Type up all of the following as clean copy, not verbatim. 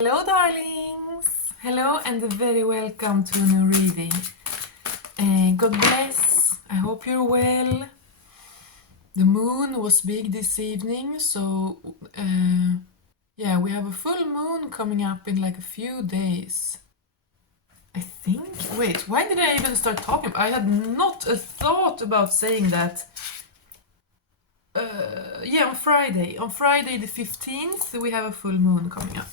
Hello darlings! Hello and very welcome to a new reading. God bless, I hope you're well. The moon was big this evening, so yeah, we have a full moon coming up in like a few days. I think, wait, why did I even start talking? I had not a thought about saying that. Yeah, on Friday the 15th, we have a full moon coming up.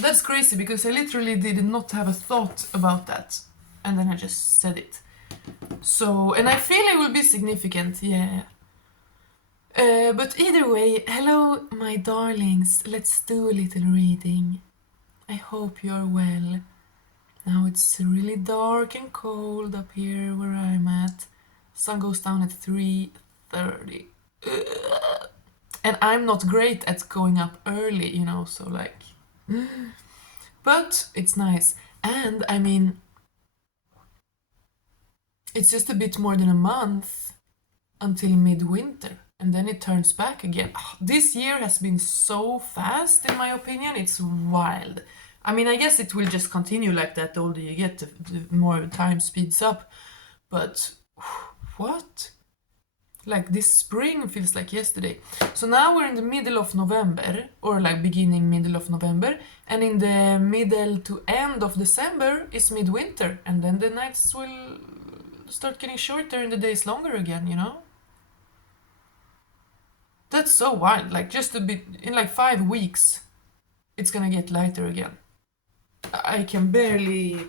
That's crazy because I literally did not have a thought about that. And then I just said it. So, and I feel it will be significant, yeah. But either way, hello my darlings. Let's do a little reading. I hope you're well. Now it's really dark and cold up here where I'm at. Sun goes down at 3:30. And I'm not great at going up early, you know, so like... But it's nice. And I mean, it's just a bit more than a month until midwinter, and then it turns back again. This year has been so fast, in my opinion. It's wild. I mean, I guess it will just continue like that. The older you get, the more time speeds up. But what? Like this spring feels like yesterday. So now we're in the middle of November, or like beginning middle of November, and in the middle to end of December is midwinter, and then the nights will start getting shorter and the days longer again, you know? That's so wild. Like just a bit, in like 5 weeks, it's gonna get lighter again. I can barely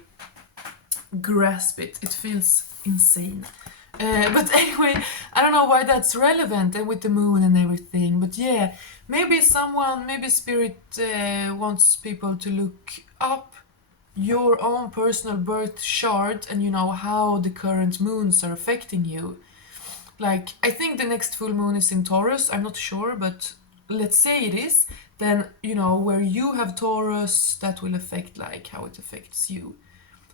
grasp it. It feels insane. But anyway, I don't know why that's relevant and with the moon and everything. But yeah, maybe Spirit wants people to look up your own personal birth chart and you know how the current moons are affecting you. Like, I think the next full moon is in Taurus, I'm not sure, but let's say it is, then, you know, where you have Taurus, that will affect, like, how it affects you.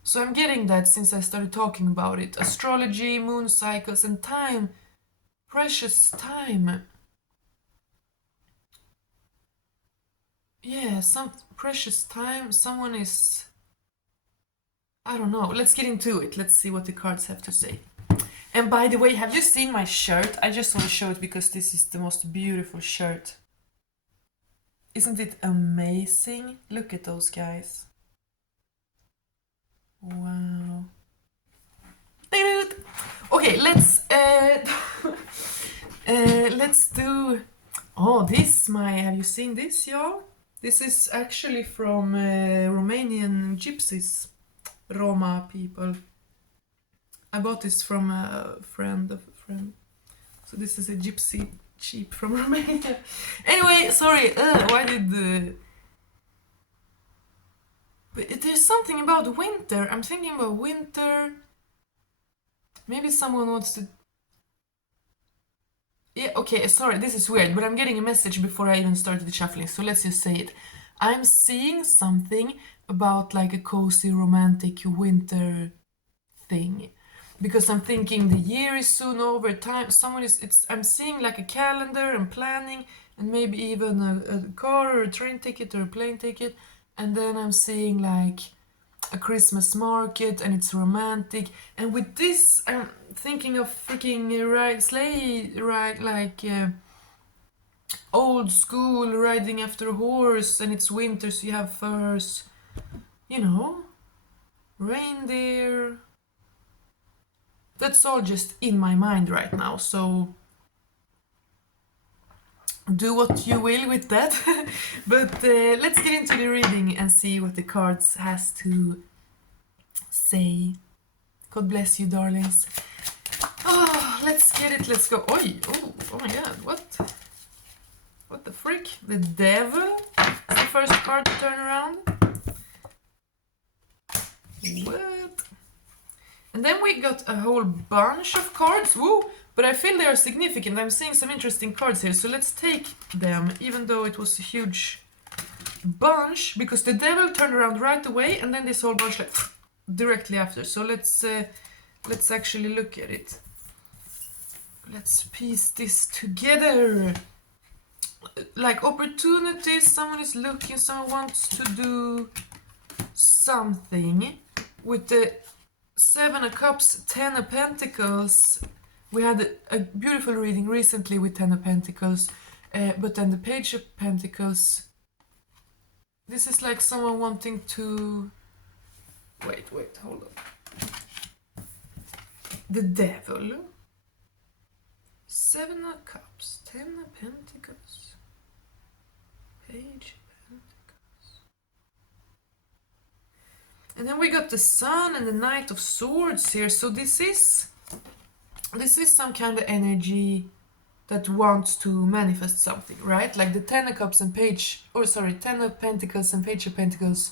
So I'm getting that since I started talking about it. Astrology, moon cycles, and time. Precious time. Yeah, some precious time. Someone is... I don't know. Let's get into it. Let's see what the cards have to say. And by the way, have you seen my shirt? I just want to show it because this is the most beautiful shirt. Isn't it amazing? Look at those guys. Wow. Okay, let's do... Oh, have you seen this, y'all? This is actually from Romanian gypsies, Roma people. I bought this from a friend of a friend. So this is a gypsy cheap from Romania. Anyway, sorry, why did the... But there's something about winter. I'm thinking about winter. Maybe someone wants to... Yeah, okay, sorry, this is weird, but I'm getting a message before I even started the shuffling, so let's just say it. I'm seeing something about like a cozy romantic winter thing. Because I'm thinking the year is soon over, I'm seeing like a calendar and planning and maybe even a car or a train ticket or a plane ticket, and then I'm seeing like a Christmas market and it's romantic, and with this I'm thinking of freaking sleigh ride, like old school riding after a horse, and it's winter so you have furs, you know, reindeer. That's all just in my mind right now, so do what you will with that. But let's get into the reading and see what the cards has to say. God bless you, darlings. Oh, let's get it, let's go. Oh my god, what the frick? The devil is the first card to turn around. What? And then we got a whole bunch of cards. Woo! But I feel they are significant. I'm seeing some interesting cards here, so let's take them, even though it was a huge bunch, because the devil turned around right away, and then this whole bunch like directly after. So let's actually look at it. Let's piece this together. like opportunities, someone is looking, someone wants to do something. With the 7 of Cups, 10 of Pentacles, we had a beautiful reading recently with 10 of Pentacles, but then the Page of Pentacles, this is like someone wanting to... Wait, hold on. The Devil, 7 of Cups, 10 of Pentacles, Page of Pentacles. And then we got the Sun and the Knight of Swords here, so this is some kind of energy that wants to manifest something, right? Like the 10 of Cups and 10 of Pentacles and Page of Pentacles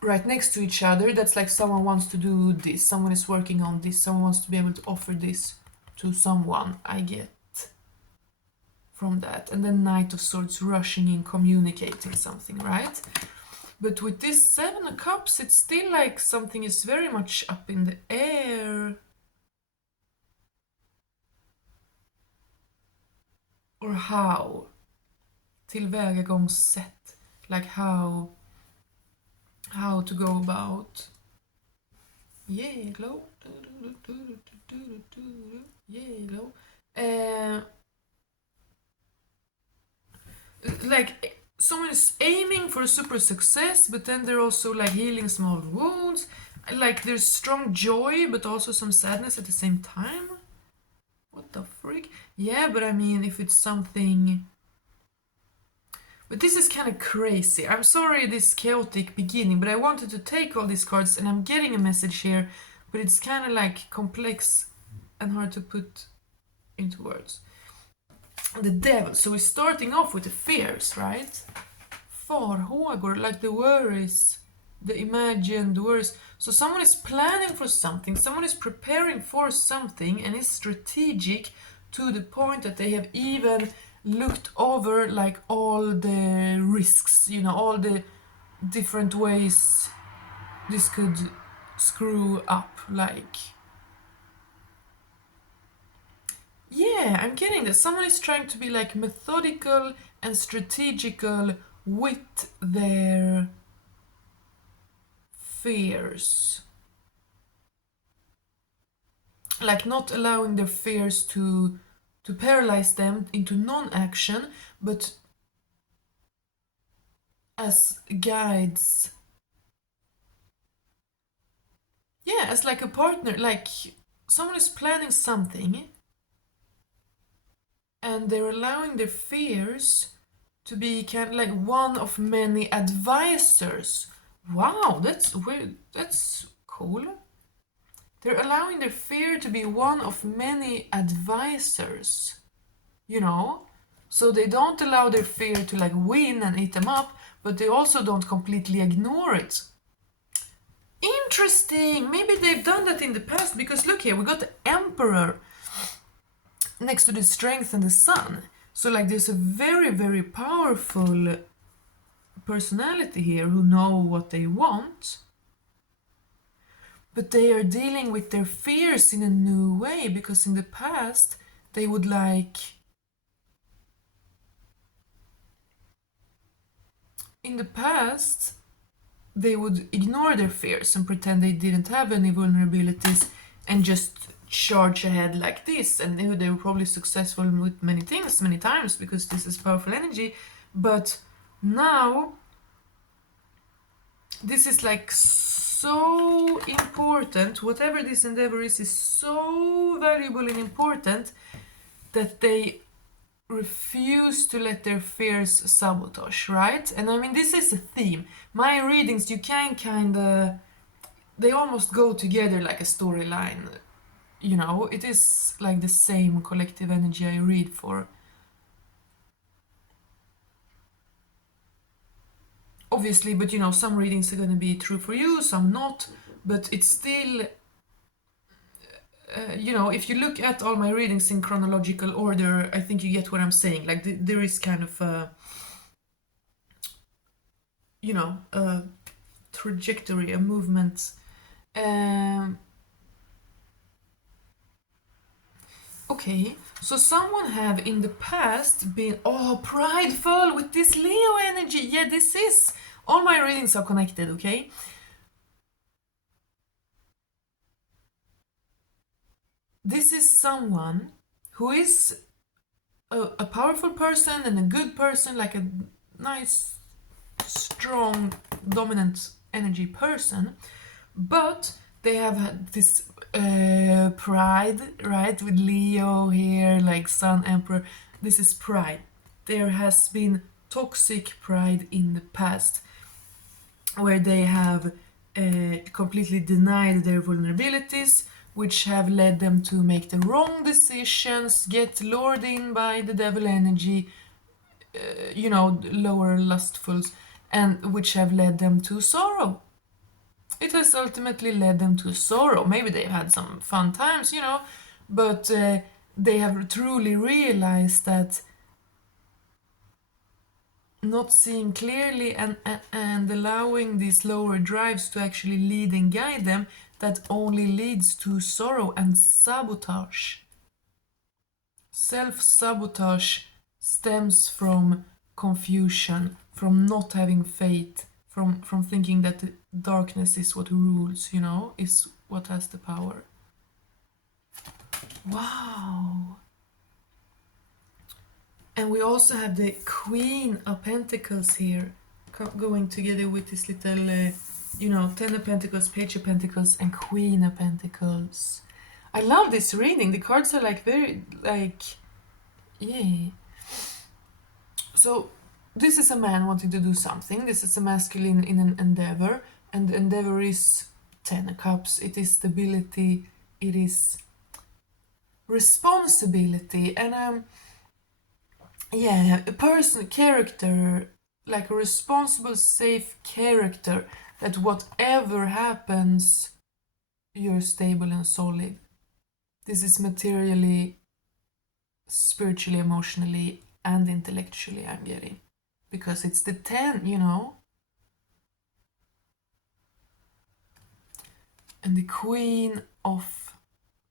right next to each other. That's like someone wants to do this, someone is working on this, someone wants to be able to offer this to someone, I get from that. And then Knight of Swords rushing in, communicating something, right? But with this 7 of Cups, it's still like something is very much up in the air. Or how? Tillvägagångssätt. Like how to go about. Yellow. Yellow. Like someone is aiming for super success, but then they're also like healing small wounds. Like there's strong joy, but also some sadness at the same time. What the freak? Yeah, but I mean, if it's something... But this is kind of crazy. I'm sorry this chaotic beginning, but I wanted to take all these cards and I'm getting a message here, but it's kind of like complex and hard to put into words. The Devil. So we're starting off with the fears, right? Farhågor, like the worries, the imagined worries. So someone is planning for something, someone is preparing for something and is strategic to the point that they have even looked over like all the risks, you know, all the different ways this could screw up, like... Yeah, I'm getting this. Someone is trying to be like methodical and strategical with their fears. Like not allowing their fears to paralyze them into non-action, but as guides. Yeah, as like a partner, like someone is planning something and they're allowing their fears to be kind of like one of many advisors. Wow, that's weird. That's cool. They're allowing their fear to be one of many advisors, you know? So they don't allow their fear to like win and eat them up, but they also don't completely ignore it. Interesting! Maybe they've done that in the past, because look here, we got the Emperor next to the Strength and the Sun. So like there's a very, very powerful personality here who know what they want. But they are dealing with their fears in a new way, because in the past they would like... In the past they would ignore their fears and pretend they didn't have any vulnerabilities and just charge ahead like this, and they were probably successful with many things many times because this is powerful energy. But now this is like so important, whatever this endeavor is so valuable and important that they refuse to let their fears sabotage, right? And I mean, this is a theme. My readings, you can kind of... They almost go together like a storyline, you know? It is like the same collective energy I read for. Obviously, but you know, some readings are going to be true for you, some not, but it's still... you know, if you look at all my readings in chronological order, I think you get what I'm saying. Like, there is kind of a, you know, a trajectory, a movement. Okay, so someone have in the past been prideful with this Leo energy. Yeah, this is all my readings are connected, okay? This is someone who is a powerful person and a good person, like a nice, strong, dominant energy person, but they have had this pride, right? With Leo here, like Sun Emperor. This is pride. There has been toxic pride in the past where they have completely denied their vulnerabilities, which have led them to make the wrong decisions, get lured in by the devil energy, lower lustfuls, and which have led them to sorrow. It has ultimately led them to sorrow. Maybe they've had some fun times, but they have truly realized that not seeing clearly and allowing these lower drives to actually lead and guide them, that only leads to sorrow and sabotage. Self-sabotage stems from confusion, from not having faith, from thinking that the darkness is what rules, is what has the power. Wow. And we also have the Queen of Pentacles here, going together with this little, Ten of Pentacles, Page of Pentacles, and Queen of Pentacles. I love this reading. The cards are yeah. So this is a man wanting to do something. This is a masculine in an endeavor, and the endeavor is Ten of Cups. It is stability. It is responsibility, and a person, character, like a responsible, safe character, that whatever happens, you're stable and solid. This is materially, spiritually, emotionally, and intellectually, I'm getting. Because it's the 10, And the Queen of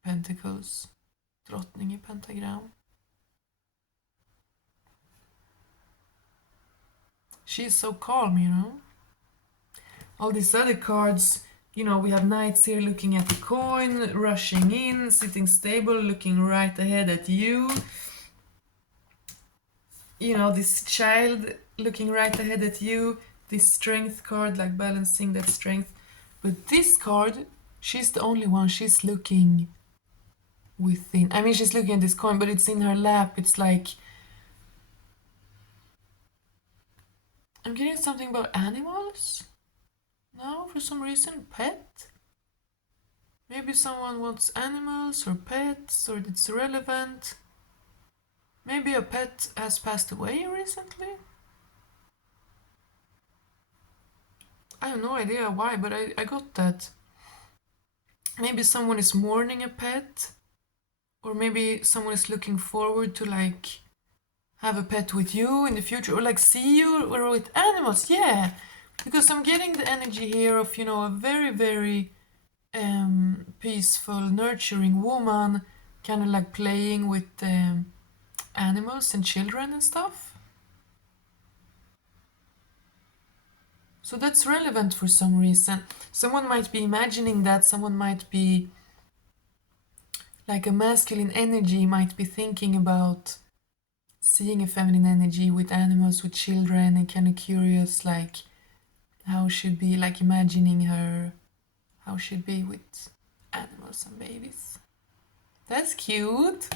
Pentacles, drottning i pentagram. She's so calm, All these other cards, we have knights here looking at the coin, rushing in, sitting stable, looking right ahead at you. This child looking right ahead at you. This strength card, like balancing that strength. But this card, she's the only one, she's looking within. I mean, she's looking at this coin, but it's in her lap. It's like, I'm getting something about animals. No, for some reason, pet. Maybe someone wants animals or pets, or it's irrelevant. Maybe a pet has passed away recently. I have no idea why, but I got that. Maybe someone is mourning a pet, or maybe someone is looking forward to have a pet with you in the future, or see you or with animals. Yeah, because I'm getting the energy here of a very, very peaceful, nurturing woman, kind of playing with animals and children and stuff. So that's relevant for some reason. Someone might be imagining that. Someone might be a masculine energy, might be thinking about seeing a feminine energy with animals, with children, and kind of curious how should be, imagining her how she'd be with animals and babies. That's cute.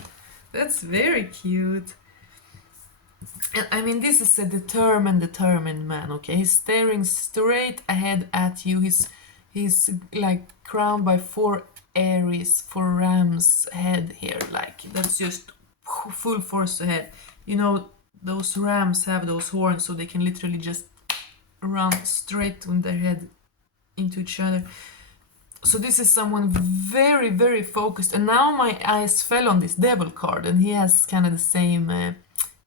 That's very cute. And I mean, this is a determined man, okay? He's staring straight ahead at you. He's crowned by 4 Aries, 4 ram's head here. That's just full force ahead. Those rams have those horns, so they can literally just run straight with their head into each other. So this is someone very, very focused. And now my eyes fell on this devil card, and he has kind of the same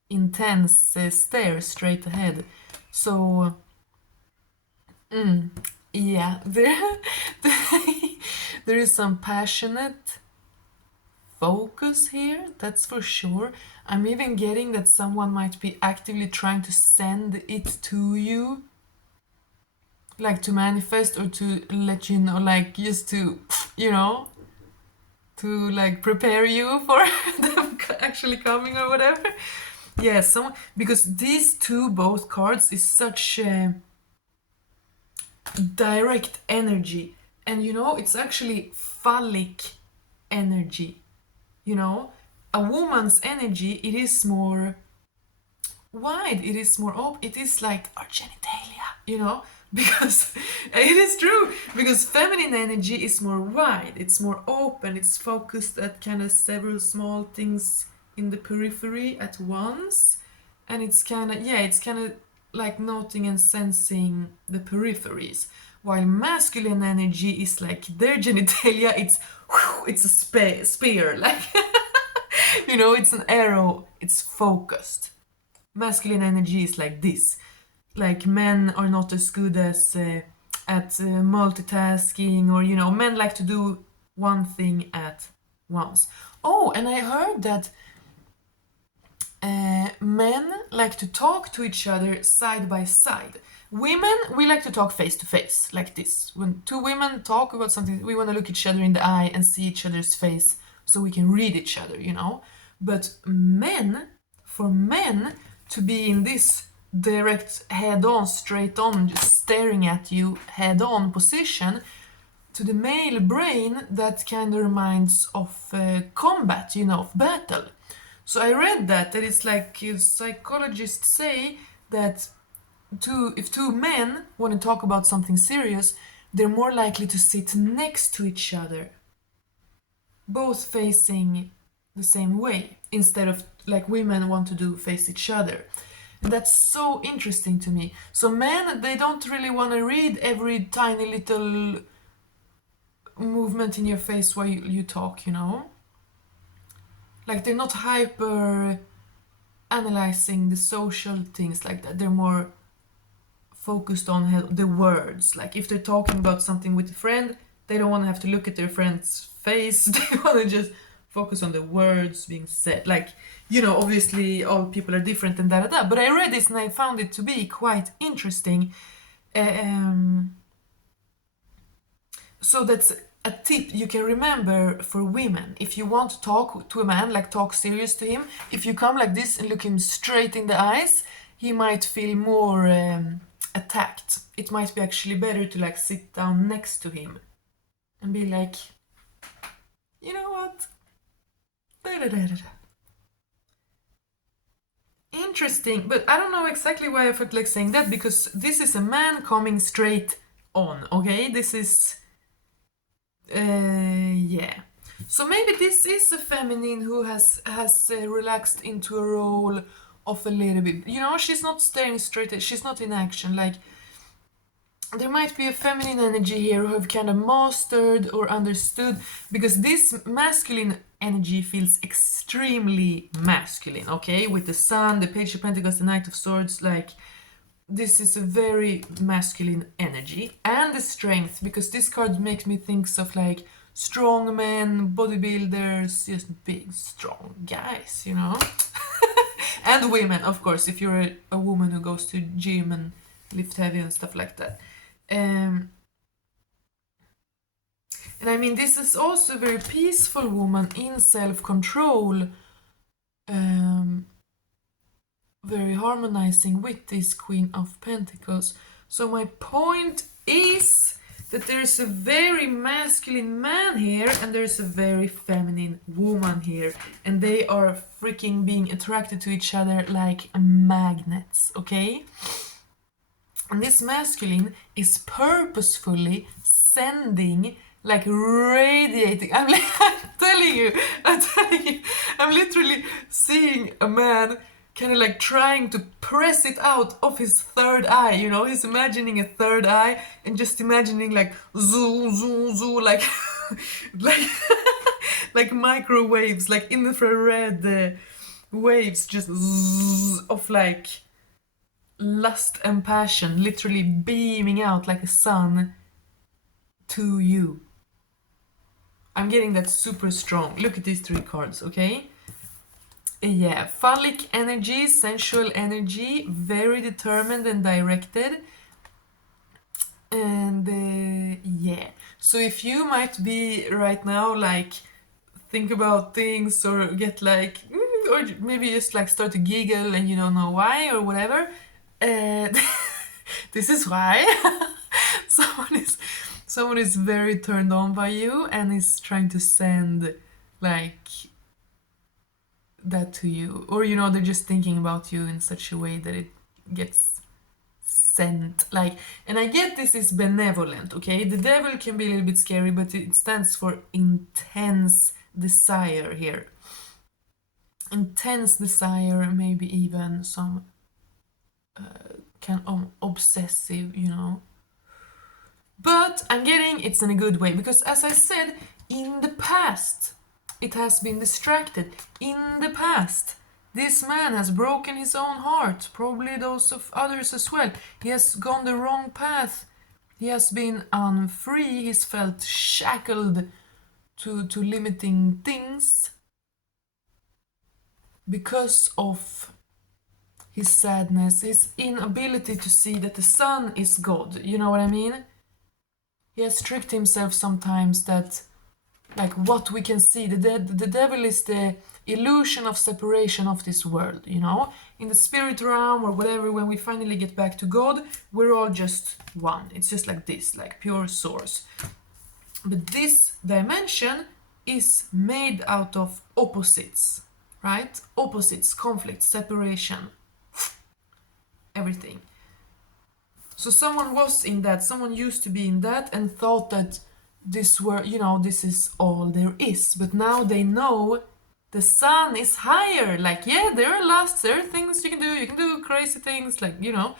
intense stare straight ahead. So, yeah, there is some passionate focus here, that's for sure. I'm even getting that someone might be actively trying to send it to you, like to manifest or to let you know, like just to, you know, to like prepare you for them actually coming or whatever. Yeah, so because these two both cards is such direct energy, and you know, it's actually phallic energy. You know, a woman's energy, it is more wide, it is more open, it is like our genitalia, you know, because it is true, because feminine energy is more wide, it's more open, it's focused at kind of several small things in the periphery at once, and it's kind of, yeah, it's kind of like noting and sensing the peripheries, while masculine energy is like their genitalia, it's it's a spear like you know, it's an arrow, it's focused. Masculine energy is like this. Like men are not as good as at multitasking, or you know, men like to do one thing at once. Oh, and I heard that men like to talk to each other side by side. Women, we like to talk face to face, like this. When two women talk about something, we want to look each other in the eye and see each other's face so we can read each other, you know. But men, for men to be in this direct head on, straight on, just staring at you head on position, to the male brain, that kind of reminds of combat, you know, of battle. So I read that it's like psychologists say that if two men want to talk about something serious, they're more likely to sit next to each other, both facing the same way, instead of like women want to do face each other. And that's so interesting to me. So men, they don't really want to read every tiny little movement in your face while you talk, you know? Like they're not hyper analyzing the social things like that. They're more focused on the words. Like if they're talking about something with a friend, they don't want to have to look at their friend's face. They want to just focus on the words being said. Like, you know, obviously all people are different and da da da. But I read this and I found it to be quite interesting. So that's a tip you can remember for women. If you want to talk to a man, like talk serious to him, if you come like this and look him straight in the eyes, he might feel more attacked. It might be actually better to like sit down next to him and be like, you know what? Da-da-da-da-da. Interesting, but I don't know exactly why I felt like saying that, because this is a man coming straight on, okay? This is yeah. So maybe this is a feminine who has relaxed into a role of a little bit. You know, she's not staring straight at, she's not in action. Like, there might be a feminine energy here who have kind of mastered or understood, because this masculine energy feels extremely masculine, okay? With the Sun, the Page of Pentacles, the Knight of Swords, like, this is a very masculine energy. And the Strength, because this card makes me think of like strong men, bodybuilders, just big, strong guys, you know? And women, of course, if you're a woman who goes to gym and lift heavy and stuff like that. And I mean, this is also a very peaceful woman in self-control, very harmonizing with this Queen of Pentacles. So my point is that there's a very masculine man here and there's a very feminine woman here, and they are freaking being attracted to each other like magnets, okay? And this masculine is purposefully sending, like radiating. I'm telling you, I'm literally seeing a man kind of like trying to press it out of his third eye, you know? He's imagining a third eye and just imagining like zoom, zoom, zoom, like, like, like microwaves, like infrared waves, just of like lust and passion, literally beaming out like a sun to you. I'm getting that super strong. Look at these 3 cards, okay? Yeah, phallic energy, sensual energy, very determined and directed. And yeah, so if you might be right now like think about things or get like or maybe just like start to giggle and you don't know why or whatever, uh, this is why. someone is someone is very turned on by you and is trying to send like that to you, or you know, they're just thinking about you in such a way that it gets sent like. And I get this is benevolent, okay? The devil can be a little bit scary, but it stands for intense desire here. Intense desire, maybe even some kind of obsessive, you know. But I'm getting it's in a good way because, as I said, in the past it has been distracted. In the past, this man has broken his own heart, probably those of others as well. He has gone the wrong path. He has been unfree. He's felt shackled to limiting things because of his sadness, his inability to see that the sun is God. You know what I mean? He has tricked himself sometimes that, like, what we can see, the devil is the illusion of separation of this world, you know? In the spirit realm or whatever, when we finally get back to God, we're all just one. It's just like this, like pure source. But this dimension is made out of opposites, right? Opposites, conflict, separation, everything. So someone was in that, someone used to be in that and thought that this were, you know, this is all there is. But now they know the sun is higher. Like, yeah, there are lusts, there are things you can do crazy things, like, you know.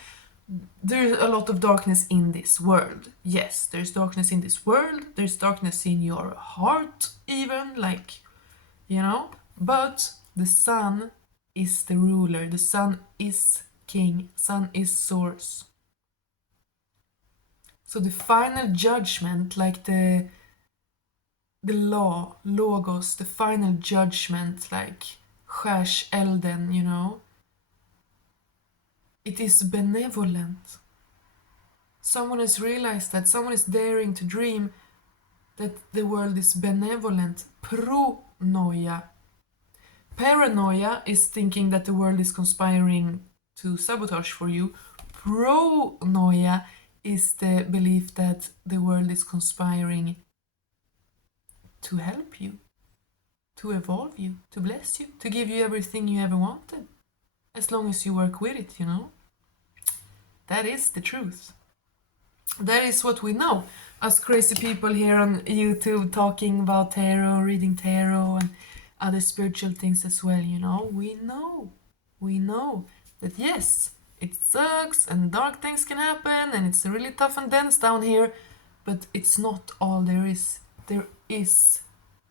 There's a lot of darkness in this world. Yes, there's darkness in this world, there's darkness in your heart even, like, you know. But the sun is the ruler, the sun is king, sun is source. So the final judgment, like the law, logos, the final judgment, like skärs elden, you know, it is benevolent. Someone has realized that, someone is daring to dream that the world is benevolent. Pronoia. Paranoia is thinking that the world is conspiring to sabotage for you. Pronoia is the belief that the world is conspiring to help you, to evolve you, to bless you, to give you everything you ever wanted, as long as you work with it, you know. That is the truth. That is what we know. Us crazy people here on YouTube talking about tarot, reading tarot, and other spiritual things as well, you know. We know that yes, it sucks and dark things can happen and it's really tough and dense down here, but it's not all there is. There is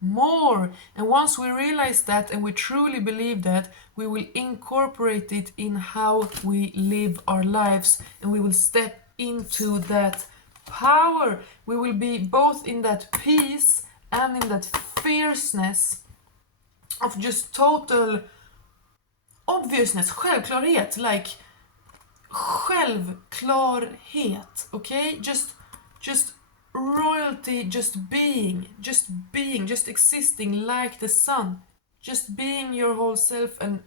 more. And once we realize that and we truly believe that, we will incorporate it in how we live our lives, and we will step into that power. We will be both in that peace and in that fierceness of just total obviousness, självklarhet, like självklarhet, okay? Just royalty, just being, just existing like the sun, just being your whole self and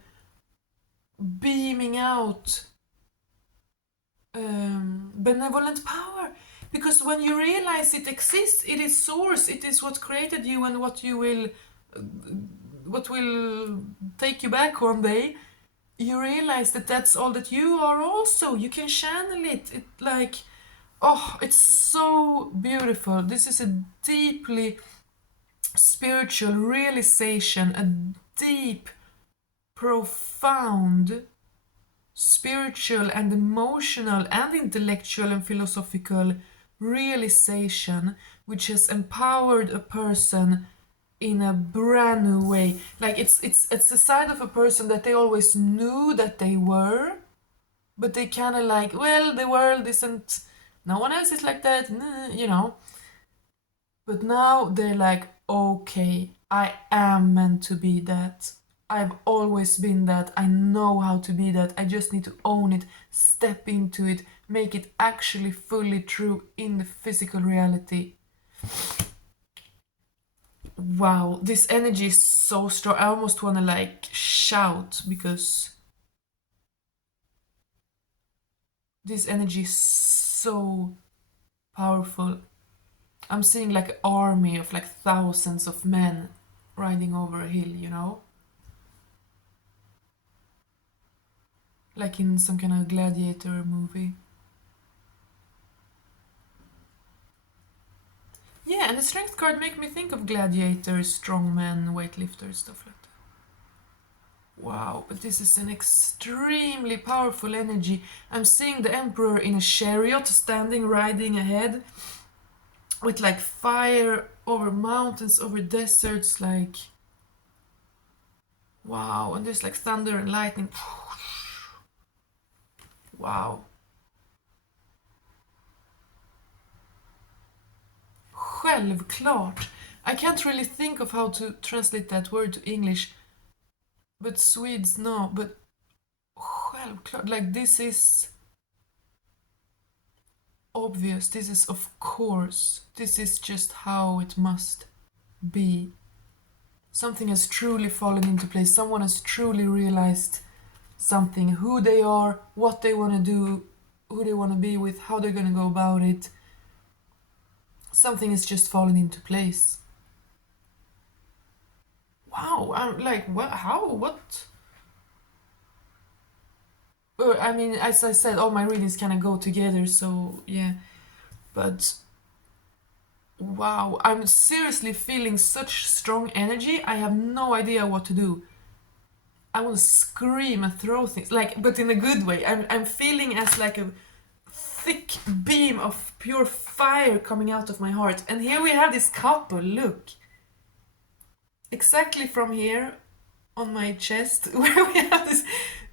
beaming out benevolent power. Because when you realize it exists, it is source, it is what created you and what will take you back one day, you realize that that's all that you are also. You can channel it. It like, oh, it's so beautiful. This is a deeply spiritual realization, a deep, profound spiritual and emotional and intellectual and philosophical realization, which has empowered a person in a brand new way. Like it's the side of a person that they always knew that they were, but they kind of like, well, the world isn't, no one else is like that, you know. But now they're like, okay, I am meant to be that. I've always been that. I know how to be that. I just need to own it, step into it, make it actually fully true in the physical reality. Wow, this energy is so strong. I almost want to like shout because this energy is so powerful. I'm seeing like an army of like thousands of men riding over a hill, you know? Like in some kind of gladiator movie. Yeah, and the strength card make me think of gladiators, strongmen, weightlifters, stuff like that. Wow, but this is an extremely powerful energy. I'm seeing the emperor in a chariot standing riding ahead with like fire over mountains, over deserts, like wow, and there's like thunder and lightning. Wow. Självklart. I can't really think of how to translate that word to English, but Swedes know. But självklart, like this is obvious. This is of course. This is just how it must be. Something has truly fallen into place. Someone has truly realized something, who they are, what they want to do, who they want to be with, how they're going to go about it. Something has just fallen into place. Wow, I'm like, what? How? What? I mean, as I said, all my readings kind of go together, so yeah. But wow, I'm seriously feeling such strong energy. I have no idea what to do. I want to scream and throw things, like, but in a good way. I'm feeling as like a thick beam of pure fire coming out of my heart. And here we have this couple, look. Exactly from here on my chest, where we have this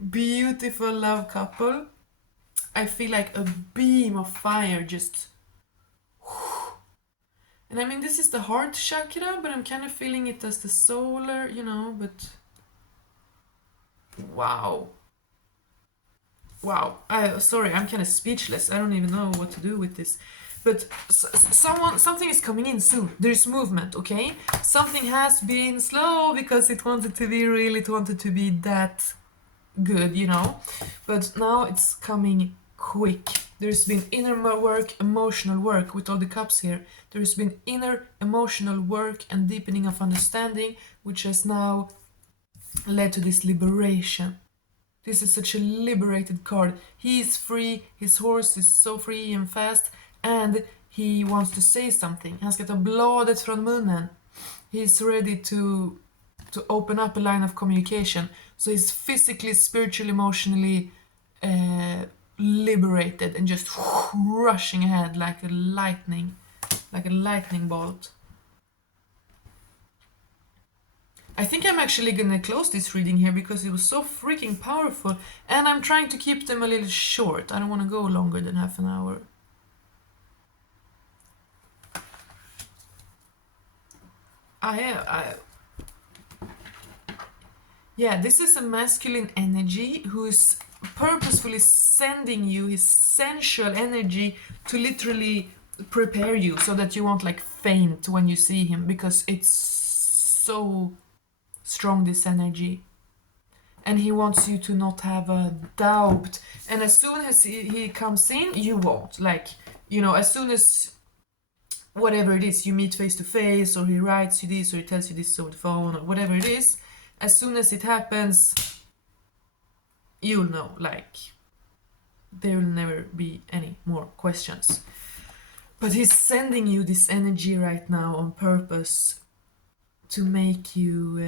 beautiful love couple. I feel like a beam of fire just. And I mean, this is the heart chakra, but I'm kind of feeling it as the solar, you know, but. Wow. Wow. Sorry, I'm kind of speechless. I don't even know what to do with this. But something is coming in soon. There's movement, okay? Something has been slow because it wanted to be real, it wanted to be that good, you know? But now it's coming quick. There's been inner work, emotional work with all the cups here. There's been inner emotional work and deepening of understanding, which has now led to this liberation. This is such a liberated card. He is free, his horse is so free and fast, and he wants to say something. Han ska ta bladet från munnen. He's ready to open up a line of communication. So he's physically, spiritually, emotionally liberated and just rushing ahead like a lightning bolt. I think I'm actually gonna close this reading here because it was so freaking powerful, and I'm trying to keep them a little short. I don't want to go longer than half an hour. Yeah, this is a masculine energy who's purposefully sending you his sensual energy to literally prepare you so that you won't like faint when you see him, because it's so strong, this energy. And he wants you to not have a doubt. And as soon as he comes in, you won't. Like, you know, as soon as whatever it is, you meet face to face, or he writes you this, or he tells you this over the phone, or whatever it is, as soon as it happens, you'll know. Like, there will never be any more questions. But he's sending you this energy right now on purpose to make you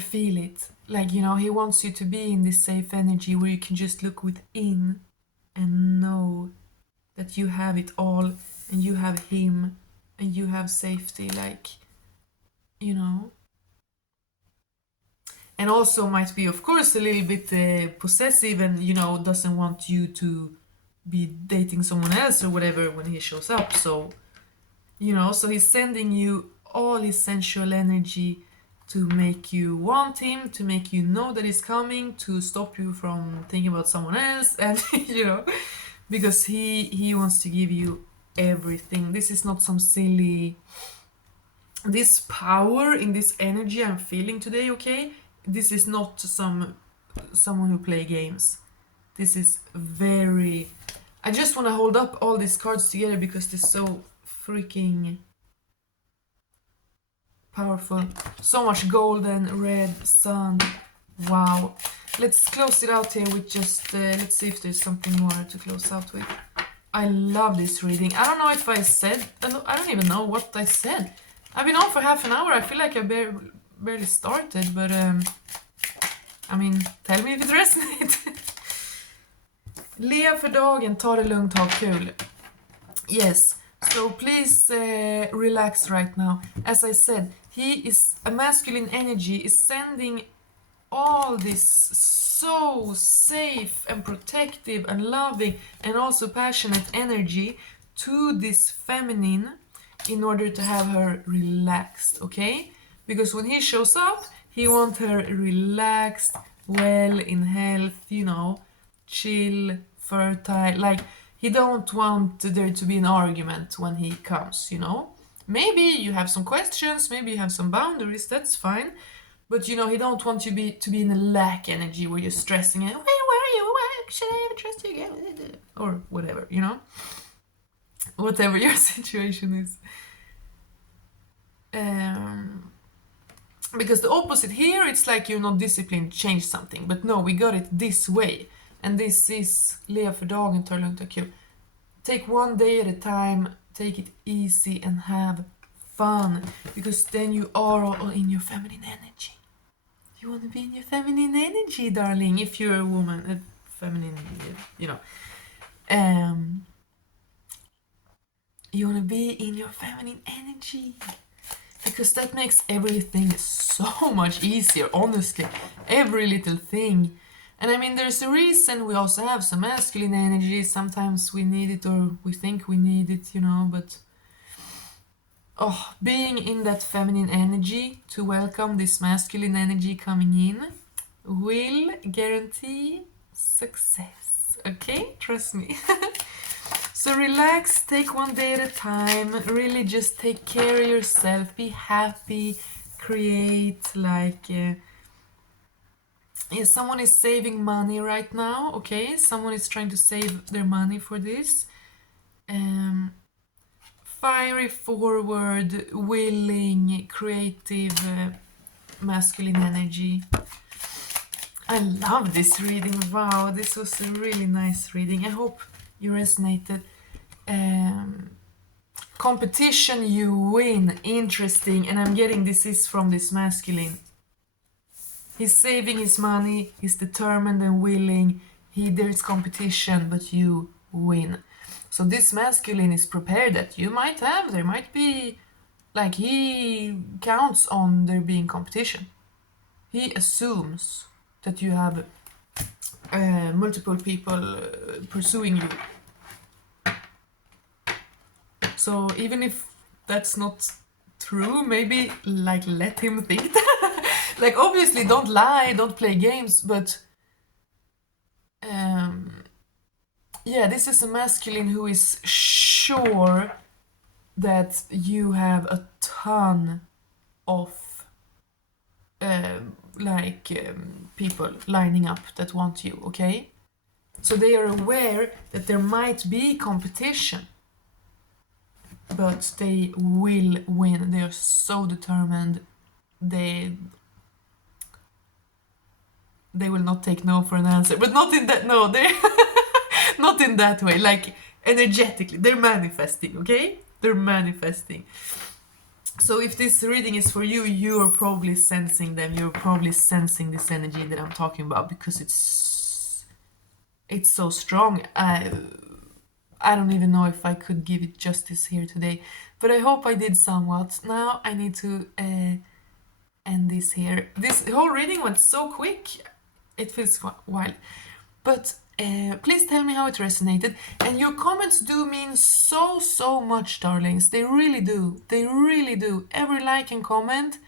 feel it. Like, you know, he wants you to be in this safe energy where you can just look within and know that you have it all, and you have him, and you have safety, like, you know. And also might be, of course, a little bit possessive, and, you know, doesn't want you to be dating someone else or whatever when he shows up. So you know, so he's sending you all his sensual energy to make you want him, to make you know that he's coming, to stop you from thinking about someone else, and you know, because he wants to give you everything. This is not some silly, this power in this energy I'm feeling today, okay? This is not someone who play games. This is very, I just want to hold up all these cards together because they're so freaking powerful. So much golden, red, sun. Wow. Let's close it out here with just, let's see if there's something more to close out with. I love this reading. I don't know if I said, I don't even know what I said. I've been on for half an hour. I feel like I barely started, but I mean, tell me if it resonates. Lev för dagen, ta det lugnt, ha kul. Yes, so please relax right now. As I said, a masculine energy is sending all this so safe and protective and loving and also passionate energy to this feminine in order to have her relaxed, okay? Because when he shows up, he wants her relaxed, well, in health, you know, chill, fertile. Like, he don't want there to be an argument when he comes, you know? Maybe you have some questions, maybe you have some boundaries, that's fine. But, you know, he don't want you to be in a lack energy where you're stressing and, where are you? Why should I ever trust you again? Or whatever, you know? Whatever your situation is. Because the opposite here, it's like you're not disciplined to change something. But no, we got it this way. And this is Lev för dagen, ta det lugnt och kul. Take one day at a time, take it easy and have fun. Because then you are all in your feminine energy. You want to be in your feminine energy, darling, if you're a woman. Feminine, you know. You want to be in your feminine energy. Because that makes everything so much easier, honestly. Every little thing. And I mean, there's a reason we also have some masculine energy. Sometimes we need it or we think we need it, you know, but being in that feminine energy to welcome this masculine energy coming in will guarantee success. Okay? Trust me. So relax, take one day at a time, really just take care of yourself, be happy, create, like... someone is saving money right now, okay? Someone is trying to save their money for this. Fiery, forward, willing, creative, masculine energy. I love this reading. Wow, this was a really nice reading. I hope you resonated. Competition, you win. Interesting. And I'm getting this is from this masculine. He's saving his money, he's determined and willing. There is competition, but you win. So this masculine is prepared that there might be, like, he counts on there being competition. He assumes that you have multiple people pursuing you. So even if that's not true, maybe, like, let him think that. Like, obviously, don't lie, don't play games, but... yeah, this is a masculine who is sure that you have a ton of, people lining up that want you, okay? So they are aware that there might be competition, but they will win. They are so determined. They will not take no for an answer, but not in that, no, they not in that way, like energetically, they're manifesting, okay? They're manifesting. So if this reading is for you, you're probably sensing them, you're probably sensing this energy that I'm talking about, because it's so strong. I don't even know if I could give it justice here today, but I hope I did somewhat. Now I need to end this here. This whole reading went so quick. It feels wild. But Please tell me how it resonated. And your comments do mean so much, darlings. They really do. They really do. Every like and comment,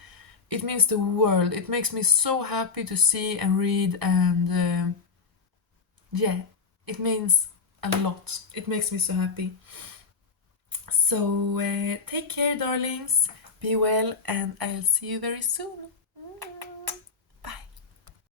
it means the world. It makes me so happy to see and read, and yeah, it means a lot. It makes me so happy. So take care, darlings. Be well, and I'll see you very soon.